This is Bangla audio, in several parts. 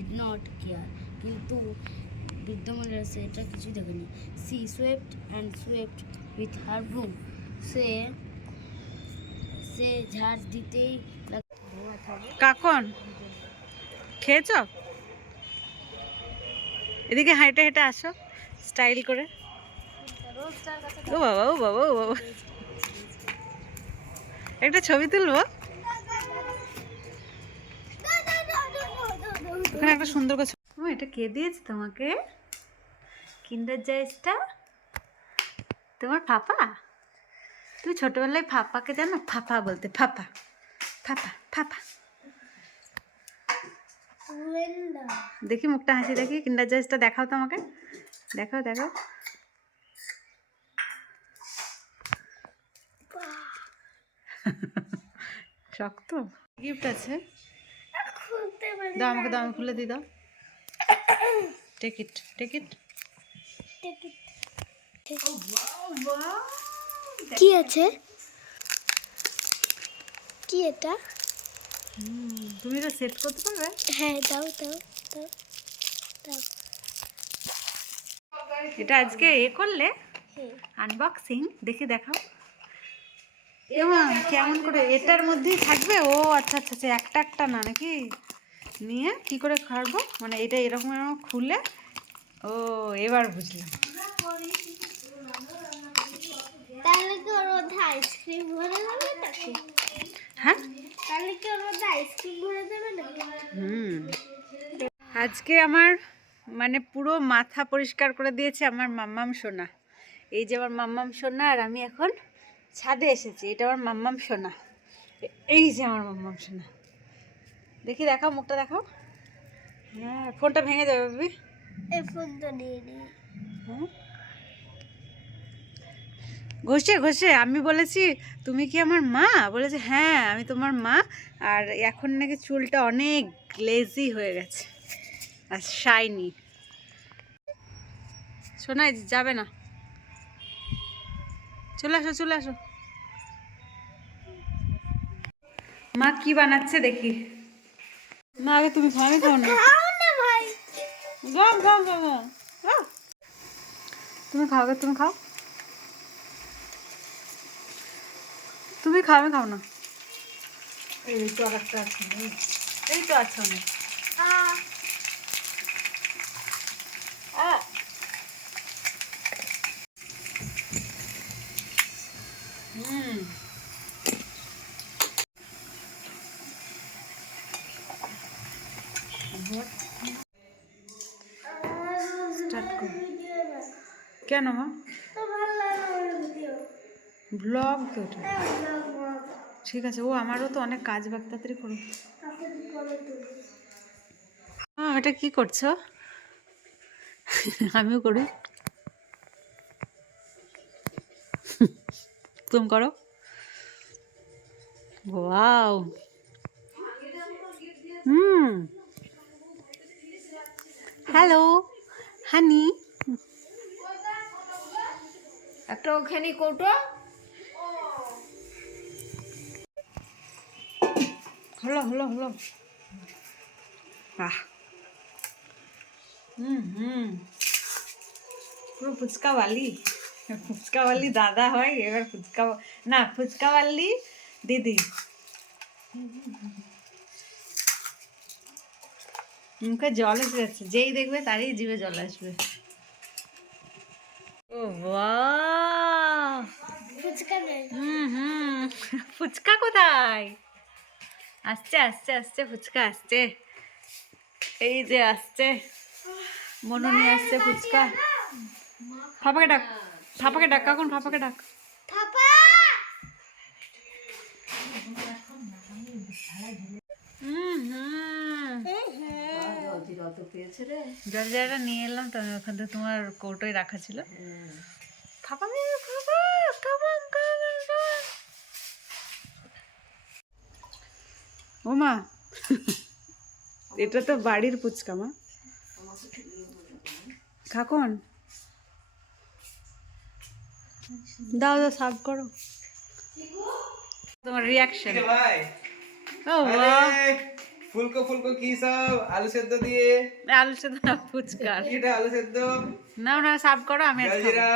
ডিড নট কেয়ার, কিন্তু বৃদ্ধ মহিলা সেটা কিছু দেখেনি। সি সুয়েপ্ট অ্যান্ড সুয়েপ্ট উইথ হার ব্রুম, সে ঝাড় দিতেই কাকন খেয়েছ? এদিকে হেঁটে হেঁটে আসো স্টাইল করে। ও বাবা ও বাবা ও বাবা, একটা ছবি তুলবো। ওখানে একটা সুন্দর করে ও, এটা কে দিয়েছে তোমাকে কিন্ডার জয়টা? তোমার পাপা? তুমি ছোটবেলায় পাপাকে জানো? পাপা বলতে, পাপা পাপা পাপা। দেখি মুখটা হাসি, দেখি কিন্ডার জয়টা দেখাও তো আমাকে, দেখাও দেখাও। শক্ত গিফট আছে, দাও আমাকে, দাও আমি খুলে দিই, দাও। Take it take it. কি আছে? কি এটা? তুমি এটা সেট করতে পারবে? হ্যাঁ, দাও দাও দাও দাও। এটা আজকে করলে আনবক্সিং, দেখি দেখাও। এমা কেমন করে এটার মধ্যেই থাকবে? ও আচ্ছা আচ্ছা আচ্ছা, একটা একটা না নাকি? নিয়ে কি করে খাবো, মানে এটা এরকম এরকম খুলে? ও এবার বুঝলাম। তাহলে কি ওর মধ্যে আইসক্রিম ভরে দেবে নাকি? হ্যাঁ, তাহলে কি ওর মধ্যে আইসক্রিম ভরে দেবে নাকি? আজকে আমার মানে পুরো মাথা পরিষ্কার করে দিয়েছে আমার মাম্মাম সোনা। এই যে আমার মাম্মাম সোনা, আর আমি এখন ছাদে এসেছি। এটা আমার মাম্মাম সোনা, এই যে আমার মাম্মাম সোনা। দেখি দেখাও, মুখটা দেখাও। হ্যাঁ, ফোনটা ভেঙে যাবে বেবি। এই ফোনটা নিয়ে নি। ঘষে ঘষে আমি বলেছি তুমি কি আমার মা? বলেছে হ্যাঁ আমি তোমার মা। আর এখন নাকি চুলটা অনেক গ্লেজি হয়ে গেছে আর শাইনি। শোনাই যাবে না, চলে আসো চলে আসো। মা কি বানাচ্ছে দেখি। না আগে তুমি খাও, আমি খাও না। তুমি খাও আগে, তুমি খাও, তুমি খাও, আমি খাও না। এই তো আর একটা আছে, এই তো আছে অনেক। স্টার্ট কর। কেন মা? ব্লগ তো ওটা, ঠিক আছে। ও আমারও তো অনেক কাজ বাকি, তাড়াতাড়ি করো। হ্যাঁ, এটা কি করছো? আমিও করি, তুমি করো। ওয়াও, হ্যালো হানি। একটা ওখানে কৌটো। হলো হলো হলো। আহ পুরো ফুচকাওয়ালি, ফুচকাওয়ালি দাদা হয়, এবার ফুচকা না ফুচকাওয়ালি দিদি। মুখে জল এসে যাচ্ছে, যেই দেখবে তারই জিভে জল আসবে। ও বাহ, ফুচকা নেই। ফুচকা কোথায়? আসছে আসছে আসছে, ফুচকা আসছে, এই যে আসছে, মনু নিয়ে আসছে ফুচকা। ফাপাকে ডাক, ফাপাকে ডাক, কখন ফাপাকে ডাক। জল জায়গাটা নিয়ে এলাম তো আমি, ওখান থেকে তোমার কৌটোয় রাখা ছিল। ও মা, এটা তো বাড়ির ফুচকা মা। খাকন দাও দাও, সার্ভ করো। তোমার রিয়াকশন। ও বাহ, ফুলকো ফুলকো কি সব আলু সেদ্ধ দিয়ে আলু সেদ্ধ না, ফুচকা। এটা আলু সেদ্ধ না না, সার্ভ করো, আমি আজ খাবো। জলজিরা।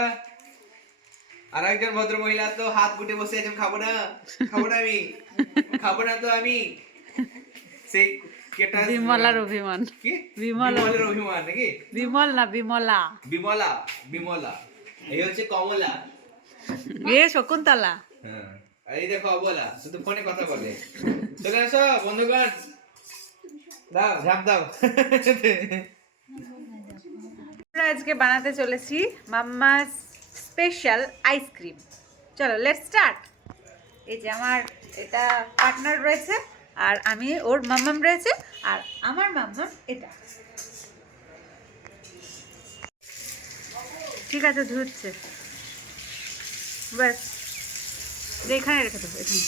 আর একজন ভদ্র মহিলা তো হাত গুটে বসে আছে, খাবো না আমি, খাবো না তো আমি। সেই কেটা বিমলার অভিমান। কি বিমলা। বিমলের অভিমান নাকি? বিমল না, বিমলা। বিমলা, বিমলা এই হচ্ছে কমলা। এ শকুন্তলা। হ্যাঁ, আর এই দেখো অবলা, শুধু ফোনে কথা বলে। চলে আসো বন্ধুগণ, দাও ঝাঁপ দাও। আমরা আজকে বানাতে চলেছি মাম্মাস স্পেশাল আইসক্রিম। চলো লেটস স্টার্ট। এই যে আমার এটা পার্টনার রয়েছে, আর আমি ওর মাম্মাম রয়েছে, আর আমার মাম্মাম এটা। ঠিক আছে, ধুচ্ছে। ব্যাস, এখানে রেখে দেবো এখানে।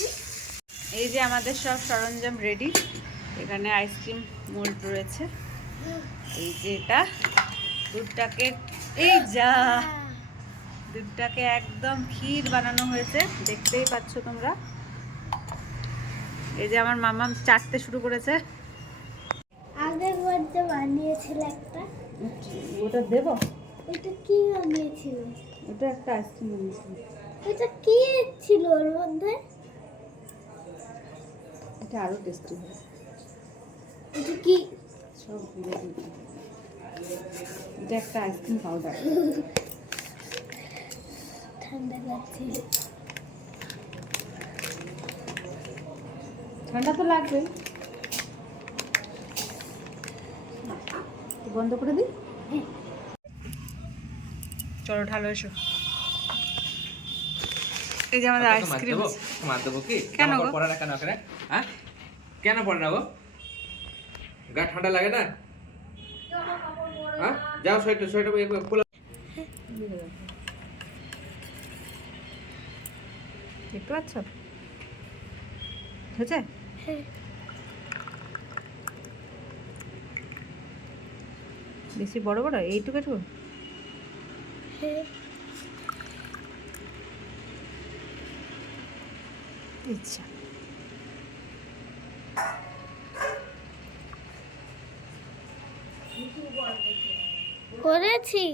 এই যে আমাদের সব সরঞ্জাম রেডি। এখানে আইসক্রিম মোল্ড রয়েছে। এই যে এটা দুধটাকে, এই যা দুধটাকে একদম ক্ষীর বানানো হয়েছে, দেখতেই পাচ্ছ তোমরা। এই যে আমার মাম্মাম চাটতে শুরু করেছে। আগের বার যে বানিয়েছিল একটা, ওটা দেবো? ওটা কি বানিয়েছিল? ওটা একটা আইসক্রিম বানিয়েছিল। এটা কি ছিল ওর মধ্যে? এটা আরো টেস্টি হবে। এটা কি? সব দিয়ে দিই। এটা একটা আইসক্রিম পাউডার। ঠান্ডা লাগছে। ঠান্ডা তো লাগবে, বন্ধ করে দিই। চলো ঢালো এসো। এই যে আমাদের আইসক্রিম। মার দেবো কি? কেন গো? পড়া না কেন ওখানে? হ্যাঁ, কেন পড়ে না গো? গা ঠান্ডা লাগে না? হ্যাঁ, যাও সোয়েটার সোয়েটার খোলা। দেখতে পাচ্ছ? হয়েছে? বেশি বড় বড় এইটুকু একটু। ইচ্ছা করেছি।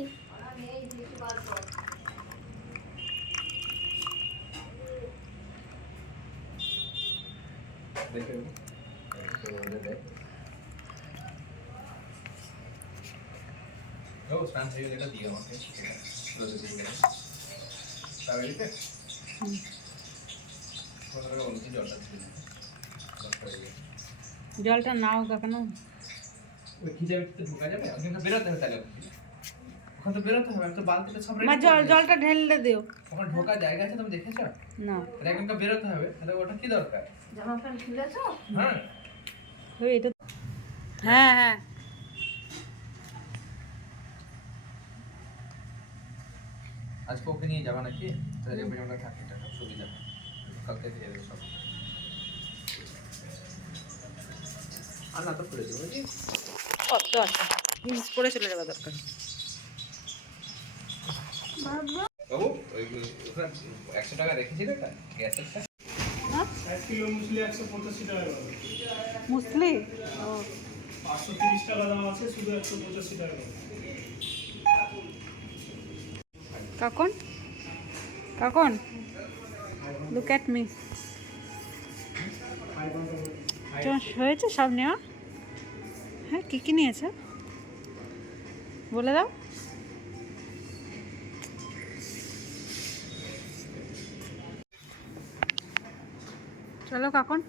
দেখে ও স্নান হয়ে গেলে দিও আমাকে। রোদে দিয়ে গেলে তাহলে দিতে কোথাও বলছি জলটা দিতে। জলটা নাও কাকানো। ওই খিজে ভিতরে ঢোকা যাবে? ওখানে বেরোতে হবে তাহলে। ওখানে তো বেরোতে হবে, আমি তো বালতিটা সব মা জলটা ঢেলে দিও। ওখানে ঢোকা জায়গা আছে, তুমি দেখেছো? না, একদিনকে বেরোতে হবে, তাহলে ওটা কি দরকার? জামা প্যান্ট খুলেছো? হ্যাঁ, এটা হ্যাঁ হ্যাঁ। আজকে ওকে নিয়ে যাবা নাকি? তাহলে যে পর্যন্ত থাকে এটা সব সুবিধা, কালকে দিয়ে দেবে সব। আর না তো করে দেবো জি। কত আছে, মিস করে চলে যাওয়া দরকার। বাবু ওই ওখানে 100 টাকা রেখেছিল এটা গ্যাসেরটা। 1 কিলো মুসলি 185 টাকা দাম। মুসলি? ও 530 টাকা দাম আছে, শুধু 185 টাকা দাম। কাকন, কাকন, লুক অ্যাট মি। হয়েছে সব নেওয়া? হ্যাঁ, কী কী নিয়েছে বলে দাও। চলো কাকন।